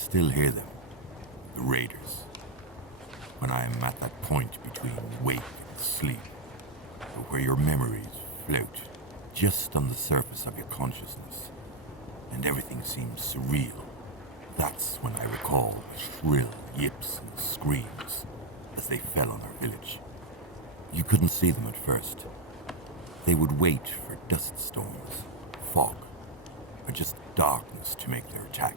still hear them, the raiders. When I am at that point between wake and sleep, where your memories float just on the surface of your consciousness, and everything seems surreal, that's when I recall the shrill yips and screams as they fell on our village. You couldn't see them at first. They would wait for dust storms, fog, or just darkness to make their attack.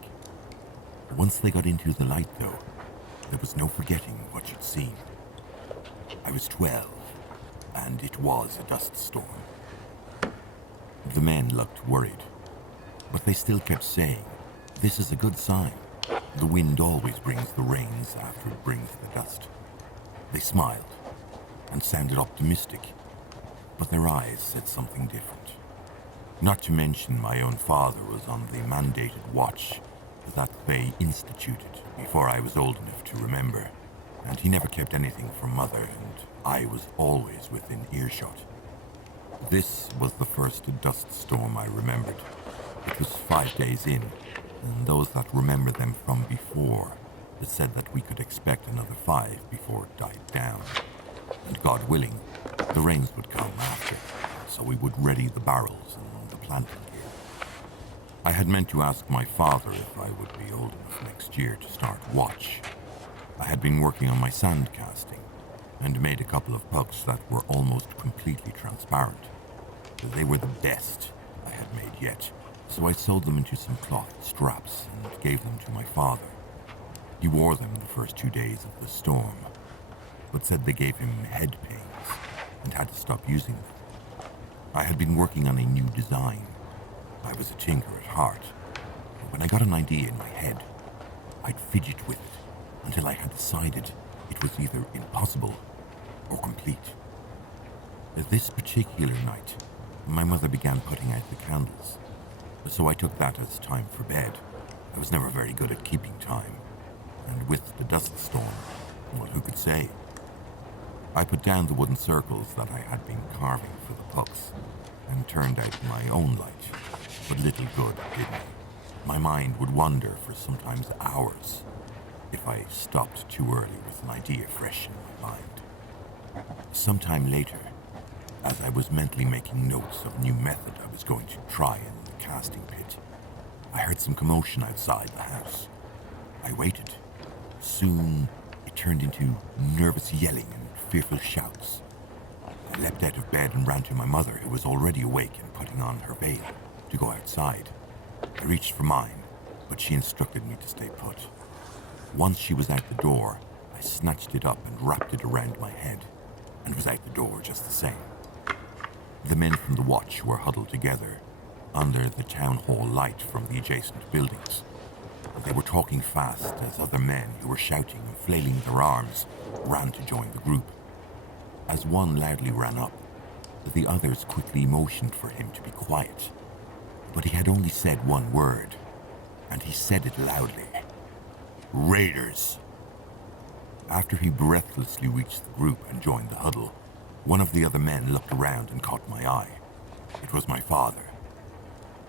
Once they got into the light, though, there was no forgetting what you'd seen. I was 12, and it was a dust storm. The men looked worried, but they still kept saying, "This is a good sign. The wind always brings the rains after it brings the dust." They smiled and sounded optimistic, but their eyes said something different. Not to mention my own father was on the mandated watch that they instituted before I was old enough to remember, and he never kept anything from Mother, and I was always within earshot. This was the first dust storm I remembered. It was 5 days in, and those that remember them from before said that we could expect another 5 before it died down. And God willing, the rains would come after, so we would ready the barrels and the planting gear. I had meant to ask my father if I would be old enough next year to start watch. I had been working on my sand casting and made a couple of pucks that were almost completely transparent. They were the best I had made yet, so I sewed them into some cloth straps and gave them to my father. He wore them the first 2 days of the storm, but said they gave him head pains and had to stop using them. I had been working on a new design. I was a tinker at heart, and when I got an idea in my head, I'd fidget with it until I had decided it was either impossible or complete. This particular night, my mother began putting out the candles, so I took that as time for bed. I was never very good at keeping time, and with the dust storm, well, who could say? I put down the wooden circles that I had been carving for the pucks and turned out my own light, but little good it did me. My mind would wander for sometimes hours if I stopped too early with an idea fresh in my mind. Sometime later, as I was mentally making notes of a new method I was going to try in the casting pit, I heard some commotion outside the house. I waited. Soon, it turned into nervous yelling and fearful shouts. I leapt out of bed and ran to my mother, who was already awake and putting on her veil, to go outside. I reached for mine, but she instructed me to stay put. Once she was out the door, I snatched it up and wrapped it around my head, and was out the door just the same. The men from the watch were huddled together under the town hall light from the adjacent buildings. They were talking fast as other men who were shouting and flailing their arms ran to join the group. As one loudly ran up, the others quickly motioned for him to be quiet. But he had only said one word, and he said it loudly. "Raiders!" After he breathlessly reached the group and joined the huddle, one of the other men looked around and caught my eye. It was my father.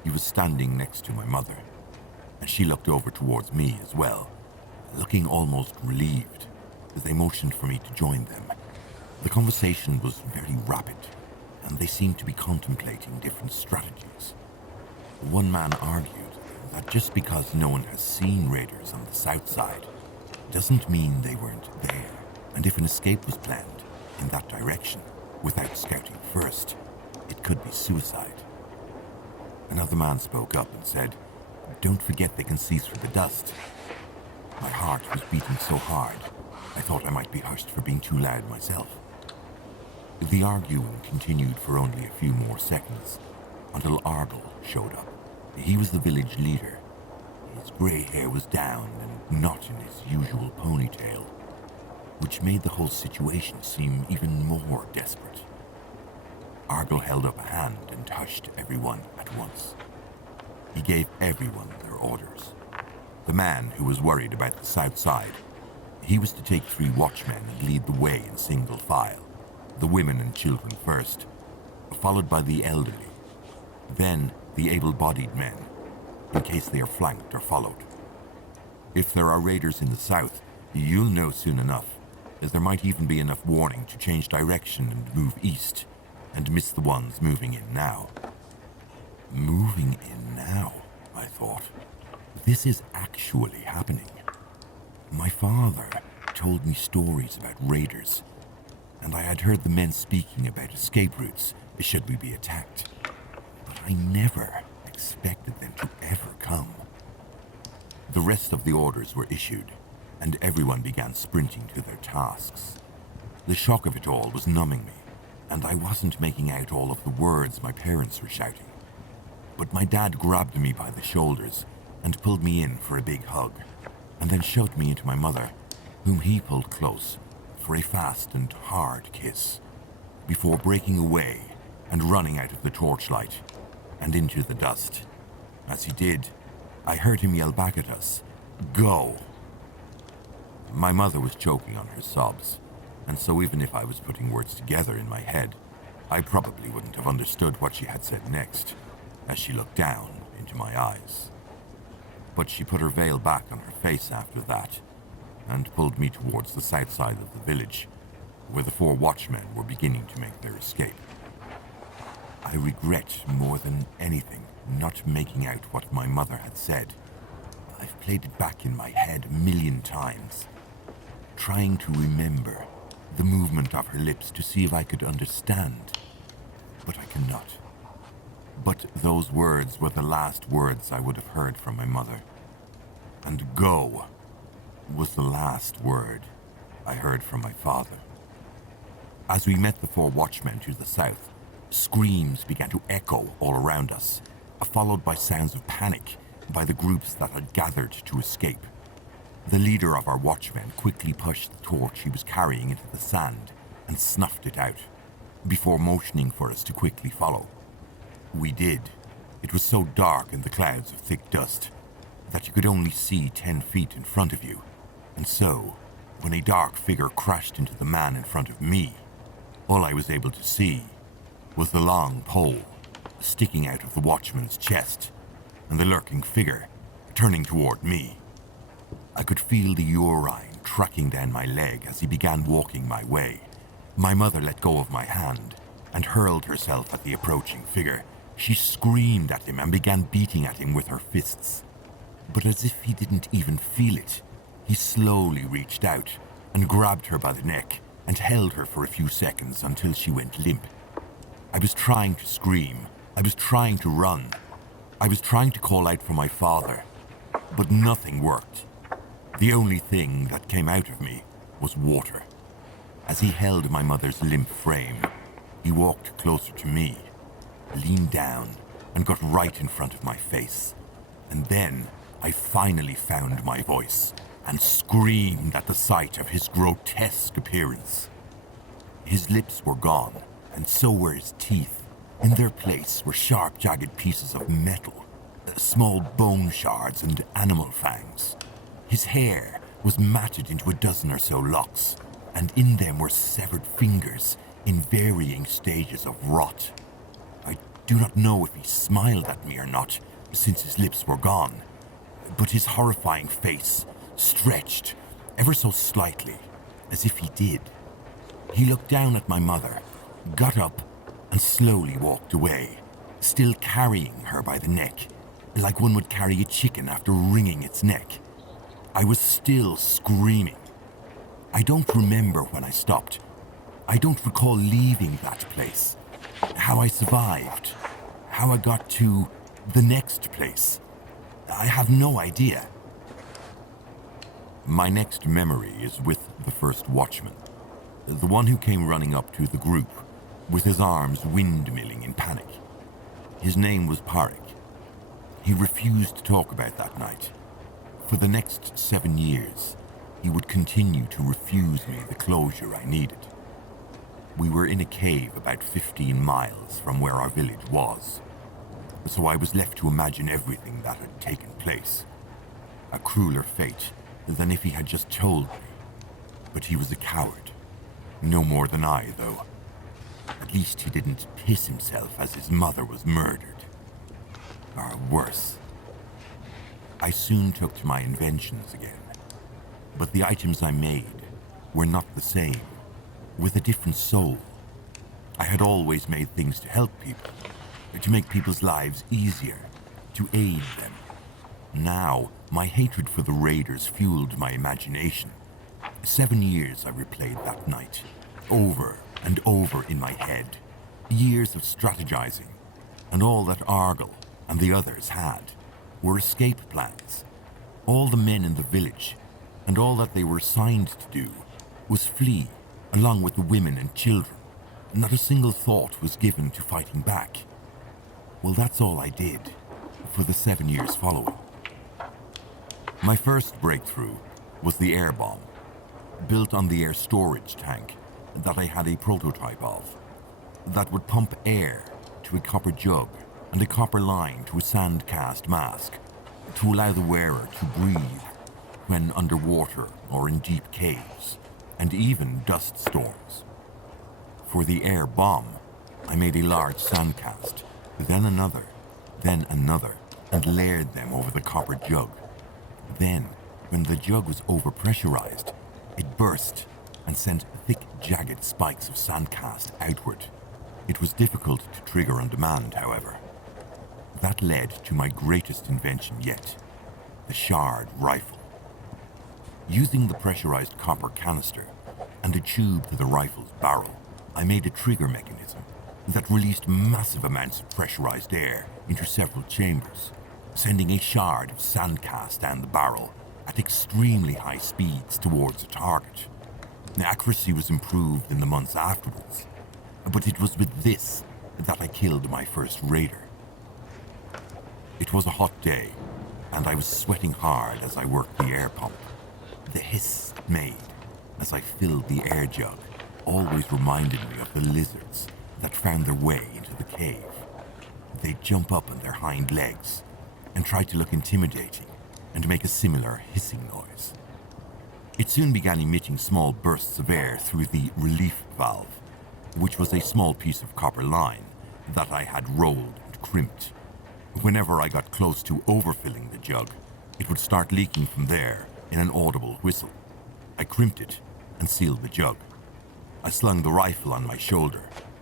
He was standing next to my mother, and she looked over towards me as well, looking almost relieved. They motioned for me to join them. The conversation was very rapid, and they seemed to be contemplating different strategies. One man argued that just because no one has seen raiders on the south side doesn't mean they weren't there, and if an escape was planned in that direction without scouting first, it could be suicide. Another man spoke up and said, "Don't forget they can see through the dust." My heart was beating so hard, I thought I might be hushed for being too loud myself. The arguing continued for only a few more seconds, until Argyle showed up. He was the village leader. His grey hair was down and not in his usual ponytail, which made the whole situation seem even more desperate. Argyle held up a hand and hushed everyone at once. He gave everyone their orders. The man who was worried about the south side, he was to take 3 watchmen and lead the way in single file, the women and children first, followed by the elderly, then the able-bodied men, in case they are flanked or followed. If there are raiders in the south, you'll know soon enough, as there might even be enough warning to change direction and move east, and miss the ones moving in now. Moving in now, I thought. This is actually happening. My father told me stories about raiders, and I had heard the men speaking about escape routes should we be attacked. But I never expected them to ever come. The rest of the orders were issued, and everyone began sprinting to their tasks. The shock of it all was numbing me, and I wasn't making out all of the words my parents were shouting. But my dad grabbed me by the shoulders and pulled me in for a big hug, and then shoved me into my mother, whom he pulled close for a fast and hard kiss, before breaking away and running out of the torchlight and into the dust. As he did, I heard him yell back at us, "Go!" My mother was choking on her sobs, and so even if I was putting words together in my head, I probably wouldn't have understood what she had said next, as she looked down into my eyes. But she put her veil back on her face after that, and pulled me towards the south side of the village, where the 4 watchmen were beginning to make their escape. I regret more than anything not making out what my mother had said. I've played it back in my head 1,000,000 times, trying to remember the movement of her lips to see if I could understand, but I cannot. But those words were the last words I would have heard from my mother, and "go" was the last word I heard from my father. As we met the 4 watchmen to the south, screams began to echo all around us, followed by sounds of panic by the groups that had gathered to escape. The leader of our watchmen quickly pushed the torch he was carrying into the sand and snuffed it out, before motioning for us to quickly follow. We did. It was so dark in the clouds of thick dust that you could only see 10 feet in front of you, and so, when a dark figure crashed into the man in front of me, all I was able to see was the long pole sticking out of the watchman's chest, and the lurking figure turning toward me. I could feel the urine tracking down my leg as he began walking my way. My mother let go of my hand and hurled herself at the approaching figure. She screamed at him and began beating at him with her fists. But as if he didn't even feel it, he slowly reached out and grabbed her by the neck and held her for a few seconds until she went limp. I was trying to scream. I was trying to run. I was trying to call out for my father, but nothing worked. The only thing that came out of me was water. As he held my mother's limp frame, he walked closer to me, leaned down, and got right in front of my face. And then I finally found my voice and screamed at the sight of his grotesque appearance. His lips were gone, and so were his teeth. In their place were sharp, jagged pieces of metal, small bone shards and animal fangs. His hair was matted into a dozen or so locks, and in them were severed fingers in varying stages of rot. I do not know if he smiled at me or not, since his lips were gone, but his horrifying face stretched ever so slightly, as if he did. He looked down at my mother, got up, and slowly walked away, still carrying her by the neck, like one would carry a chicken after wringing its neck. I was still screaming. I don't remember when I stopped. I don't recall leaving that place, how I survived, how I got to the next place. I have no idea. My next memory is with the first watchman, the one who came running up to the group, with his arms windmilling in panic. His name was Parik. He refused to talk about that night. For the next 7 years, he would continue to refuse me the closure I needed. We were in a cave about 15 miles from where our village was, so I was left to imagine everything that had taken place. A crueler fate than if he had just told me. But he was a coward. No more than I, though. At least he didn't piss himself as his mother was murdered. Or worse. I soon took to my inventions again. But the items I made were not the same, with a different soul. I had always made things to help people, to make people's lives easier, to aid them. Now, my hatred for the raiders fueled my imagination. 7 years I replayed that night, over and over in my head. Years of strategizing, and all that Argyll and the others had were escape plans. All the men in the village, and all that they were assigned to do, was flee, along with the women and children. Not a single thought was given to fighting back. Well, that's all I did for the 7 years following. My first breakthrough was the air bomb, built on the air storage tank that I had a prototype of, that would pump air to a copper jug and a copper line to a sand-cast mask to allow the wearer to breathe when underwater or in deep caves, and even dust storms. For the air bomb, I made a large sandcast, then another, and layered them over the copper jug. Then, when the jug was overpressurized, it burst and sent thick, jagged spikes of sandcast outward. It was difficult to trigger on demand, however. That led to my greatest invention yet, the shard rifle. Using the pressurized copper canister and a tube to the rifle's barrel, I made a trigger mechanism that released massive amounts of pressurized air into several chambers, sending a shard of sandcast down the barrel at extremely high speeds towards a target. The accuracy was improved in the months afterwards, but it was with this that I killed my first raider. It was a hot day, and I was sweating hard as I worked the air pump. The hiss it made as I filled the air jug always reminded me of the lizards that found their way into the cave. They'd jump up on their hind legs and try to look intimidating and make a similar hissing noise. It soon began emitting small bursts of air through the relief valve, which was a small piece of copper line that I had rolled and crimped. Whenever I got close to overfilling the jug, it would start leaking from there in an audible whistle. I crimped it and sealed the jug. I slung the rifle on my shoulder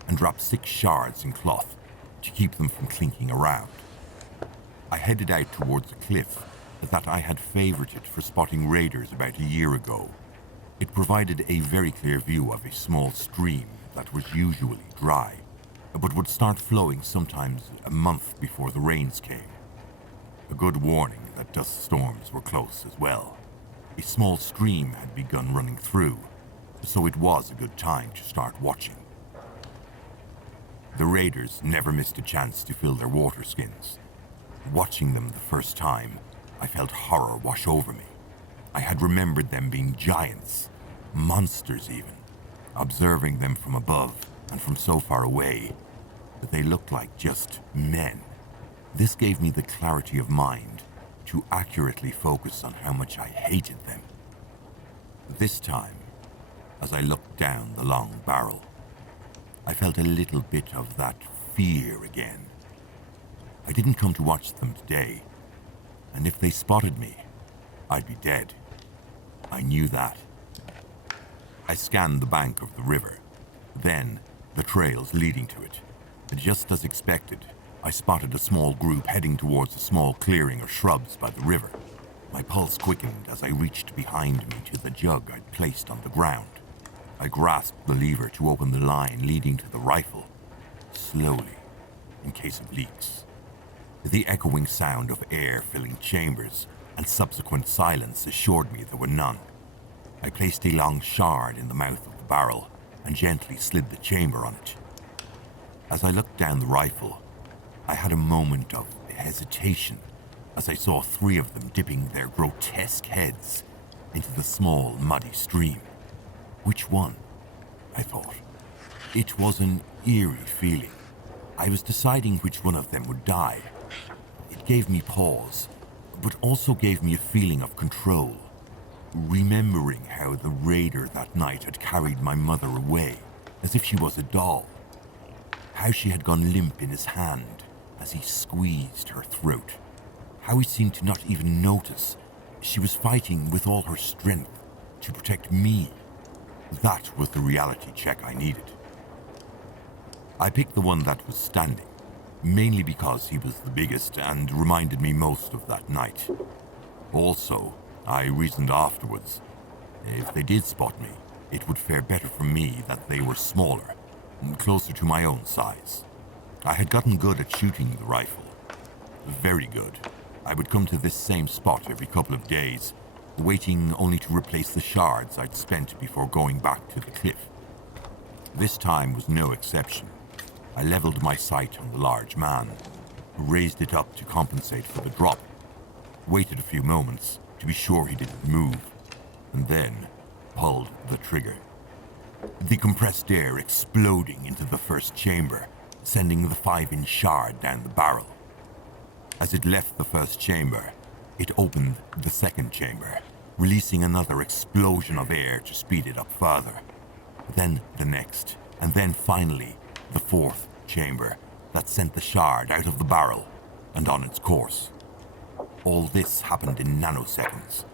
and dropped 6 shards in cloth to keep them from clinking around. I headed out towards a cliff that I had favorited for spotting raiders about a year ago. It provided a very clear view of a small stream that was usually dry, but would start flowing sometimes a month before the rains came. A good warning that dust storms were close as well. A small stream had begun running through, so it was a good time to start watching. The raiders never missed a chance to fill their water skins. Watching them the first time, I felt horror wash over me. I had remembered them being giants, monsters even. Observing them from above and from so far away, they looked like just men. This gave me the clarity of mind to accurately focus on how much I hated them. This time, as I looked down the long barrel, I felt a little bit of that fear again. I didn't come to watch them today, and if they spotted me, I'd be dead. I knew that. I scanned the bank of the river, then the trails leading to it. Just as expected, I spotted a small group heading towards a small clearing of shrubs by the river. My pulse quickened as I reached behind me to the jug I'd placed on the ground. I grasped the lever to open the line leading to the rifle, slowly, in case of leaks. The echoing sound of air filling chambers and subsequent silence assured me there were none. I placed a long shard in the mouth of the barrel and gently slid the chamber on it. As I looked down the rifle, I had a moment of hesitation as I saw 3 of them dipping their grotesque heads into the small, muddy stream. Which one? I thought. It was an eerie feeling. I was deciding which one of them would die. It gave me pause, but also gave me a feeling of control. Remembering how the raider that night had carried my mother away, as if she was a doll. How she had gone limp in his hand as he squeezed her throat. how he seemed to not even notice she was fighting with all her strength to protect me. That was the reality check I needed. I picked the one that was standing, mainly because he was the biggest and reminded me most of that night. Also, I reasoned afterwards, if they did spot me, it would fare better for me that they were smaller, closer to my own size. I had gotten good at shooting the rifle. Very good. I would come to this same spot every couple of days, waiting only to replace the shards I'd spent before going back to the cliff. This time was no exception. I leveled my sight on the large man, raised it up to compensate for the drop, waited a few moments to be sure he didn't move, and then pulled the trigger. The compressed air exploding into the first chamber, sending the 5-inch shard down the barrel. As it left the first chamber, it opened the second chamber, releasing another explosion of air to speed it up further. Then the next, and then finally the fourth chamber that sent the shard out of the barrel and on its course. All this happened in nanoseconds,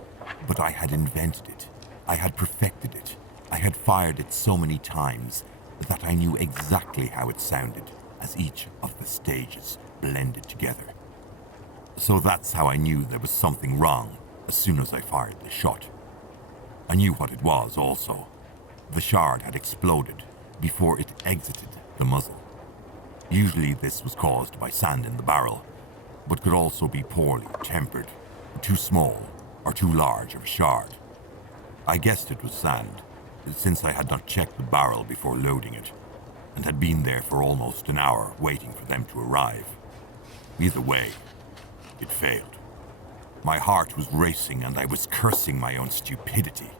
but I had invented it. I had perfected it. I had fired it so many times that I knew exactly how it sounded as each of the stages blended together. So that's how I knew there was something wrong as soon as I fired the shot. I knew what it was also. The shard had exploded before it exited the muzzle. Usually this was caused by sand in the barrel, but could also be poorly tempered, too small or too large of a shard. I guessed it was sand, since I had not checked the barrel before loading it, and had been there for almost an hour waiting for them to arrive. Either way, it failed. My heart was racing and I was cursing my own stupidity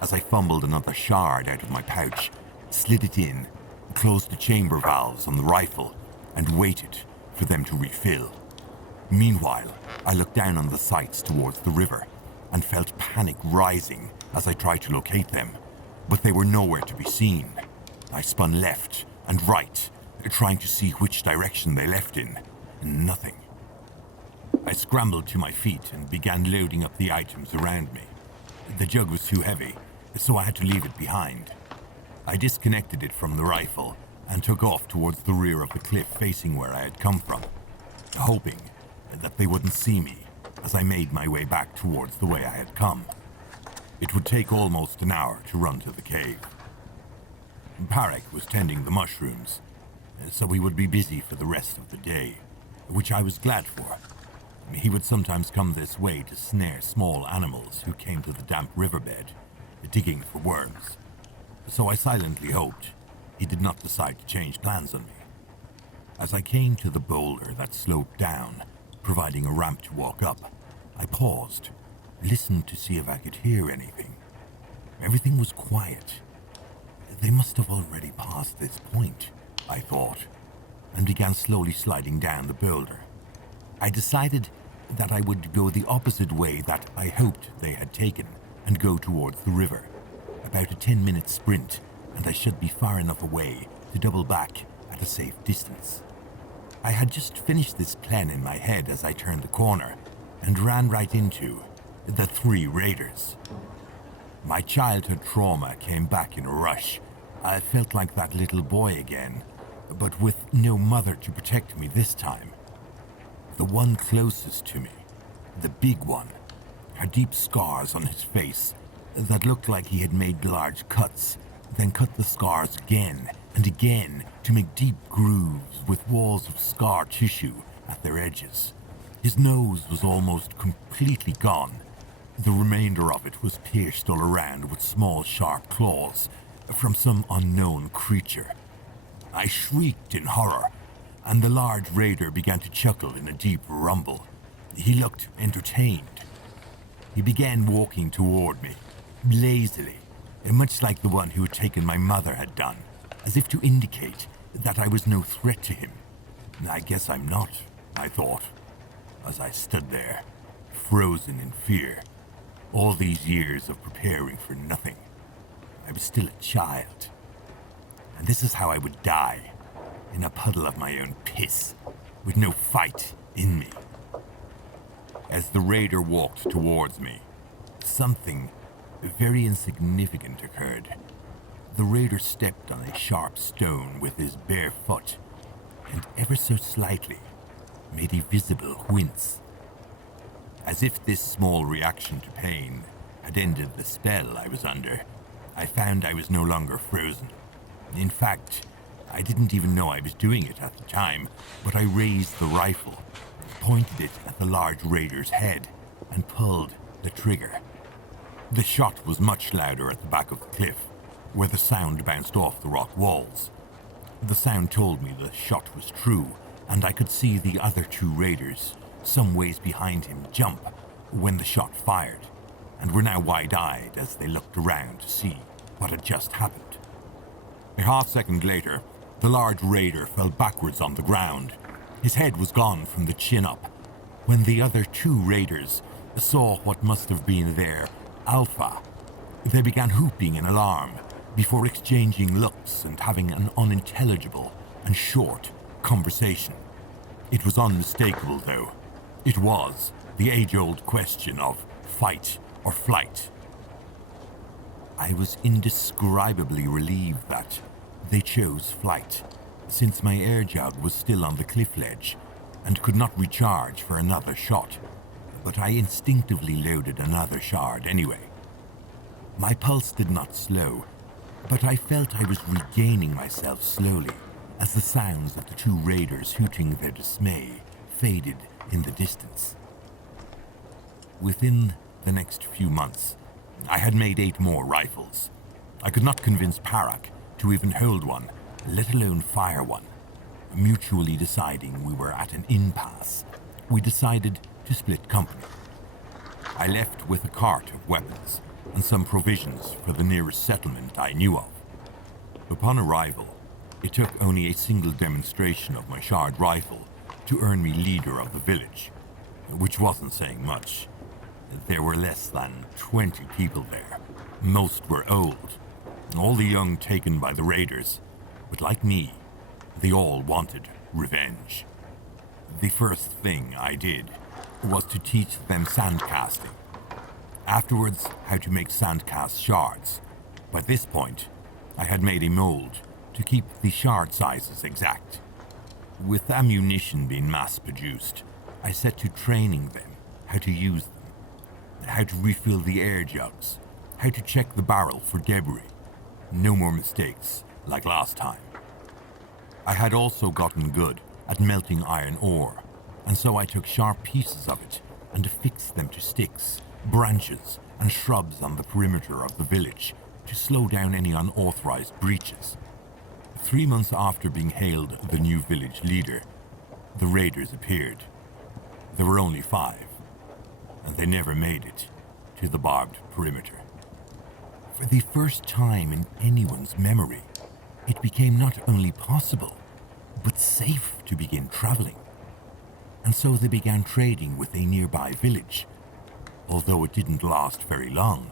as I fumbled another shard out of my pouch, slid it in, closed the chamber valves on the rifle, and waited for them to refill. Meanwhile, I looked down on the sights towards the river and felt panic rising as I tried to locate them, but they were nowhere to be seen. I spun left and right, trying to see which direction they left in. Nothing. I scrambled to my feet and began loading up the items around me. The jug was too heavy, so I had to leave it behind. I disconnected it from the rifle and took off towards the rear of the cliff facing where I had come from, hoping that they wouldn't see me as I made my way back towards the way I had come. It would take almost an hour to run to the cave. Parek was tending the mushrooms, so he would be busy for the rest of the day, which I was glad for. He would sometimes come this way to snare small animals who came to the damp riverbed, digging for worms. So I silently hoped he did not decide to change plans on me. As I came to the boulder that sloped down, providing a ramp to walk up, I paused, listened to see if I could hear anything. Everything was quiet. They must have already passed this point, I thought, and began slowly sliding down the boulder. I decided that I would go the opposite way that I hoped they had taken and go towards the river. About a 10-minute sprint, and I should be far enough away to double back at a safe distance. I had just finished this plan in my head as I turned the corner and ran right into the 3 raiders. My childhood trauma came back in a rush. I felt like that little boy again, but with no mother to protect me this time. The one closest to me, the big one, had deep scars on his face that looked like he had made large cuts, then cut the scars again and again to make deep grooves with walls of scar tissue at their edges. His nose was almost completely gone. The remainder of it was pierced all around with small sharp claws from some unknown creature. I shrieked in horror, and the large raider began to chuckle in a deep rumble. He looked entertained. He began walking toward me, lazily, much like the one who had taken my mother had done, as if to indicate that I was no threat to him. I guess I'm not, I thought, as I stood there, frozen in fear. All these years of preparing for nothing. I was still a child. And this is how I would die, in a puddle of my own piss, with no fight in me. As the raider walked towards me, something very insignificant occurred. The raider stepped on a sharp stone with his bare foot, and ever so slightly made a visible wince. As if this small reaction to pain had ended the spell I was under, I found I was no longer frozen. In fact, I didn't even know I was doing it at the time, but I raised the rifle, pointed it at the large raider's head, and pulled the trigger. The shot was much louder at the back of the cliff, where the sound bounced off the rock walls. The sound told me the shot was true, and I could see the other two raiders, some ways behind him, jump when the shot fired, and were now wide-eyed as they looked around to see what had just happened. A half-second later, the large raider fell backwards on the ground. His head was gone from the chin up. When the other two raiders saw what must have been their alpha, they began whooping in alarm before exchanging looks and having an unintelligible and short conversation. It was unmistakable, though. It was the age-old question of fight or flight. I was indescribably relieved that they chose flight, since my air jug was still on the cliff ledge and could not recharge for another shot, but I instinctively loaded another shard anyway. My pulse did not slow, but I felt I was regaining myself slowly as the sounds of the two raiders hooting their dismay faded in the distance. Within the next few months, I had made 8 more rifles. I could not convince Parak to even hold one, let alone fire one. Mutually deciding we were at an impasse, we decided to split company. I left with a cart of weapons and some provisions for the nearest settlement I knew of. Upon arrival, it took only a single demonstration of my shard rifle to earn me leader of the village, which wasn't saying much. There were less than 20 people there. Most were old, all the young taken by the raiders, but like me, they all wanted revenge. The first thing I did was to teach them sandcasting. Afterwards, how to make sandcast shards. By this point, I had made a mold to keep the shard sizes exact. With ammunition being mass-produced, I set to training them how to use them, how to refill the air jugs, how to check the barrel for debris. No more mistakes like last time. I had also gotten good at melting iron ore, and so I took sharp pieces of it and affixed them to sticks, branches, and shrubs on the perimeter of the village to slow down any unauthorized breaches. 3 months after being hailed the new village leader, the raiders appeared. There were only 5, and they never made it to the barbed perimeter. For the first time in anyone's memory, it became not only possible, but safe to begin traveling. And so they began trading with a nearby village. Although it didn't last very long,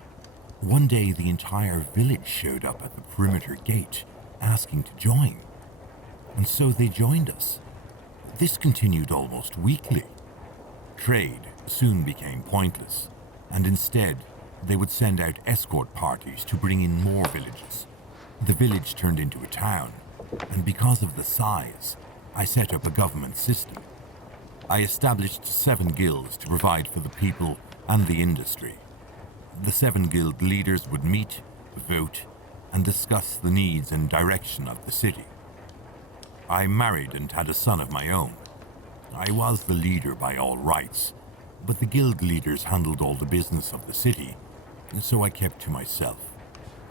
one day the entire village showed up at the perimeter gate asking to join. And so they joined us. This continued almost weekly. Trade soon became pointless, and instead they would send out escort parties to bring in more villages. The village turned into a town, and because of the size, I set up a government system. I established 7 guilds to provide for the people and the industry. The 7 guild leaders would meet, vote, and discuss the needs and direction of the city. I married and had a son of my own. I was the leader by all rights, but the guild leaders handled all the business of the city, so I kept to myself,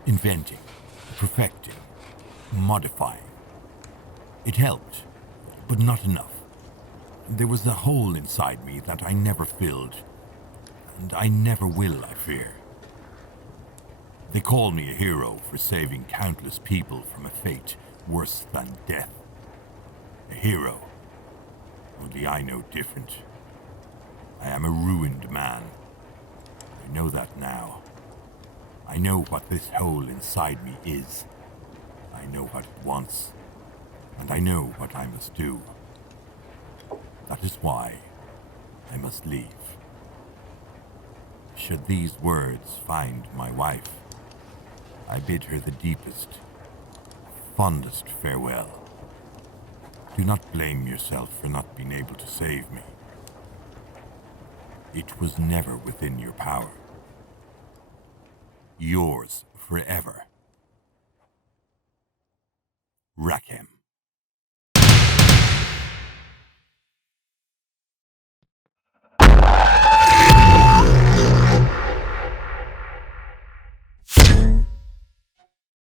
inventing, perfecting, modifying. It helped, but not enough. There was a hole inside me that I never filled, and I never will, I fear. They call me a hero for saving countless people from a fate worse than death. A hero, only I know different. I am a ruined man. I know that now. I know what this hole inside me is. I know what it wants, and I know what I must do. That is why I must leave. should these words find my wife, I bid her the deepest, fondest farewell. Do not blame yourself for not being able to save me. It was never within your power. Yours forever, Rakem.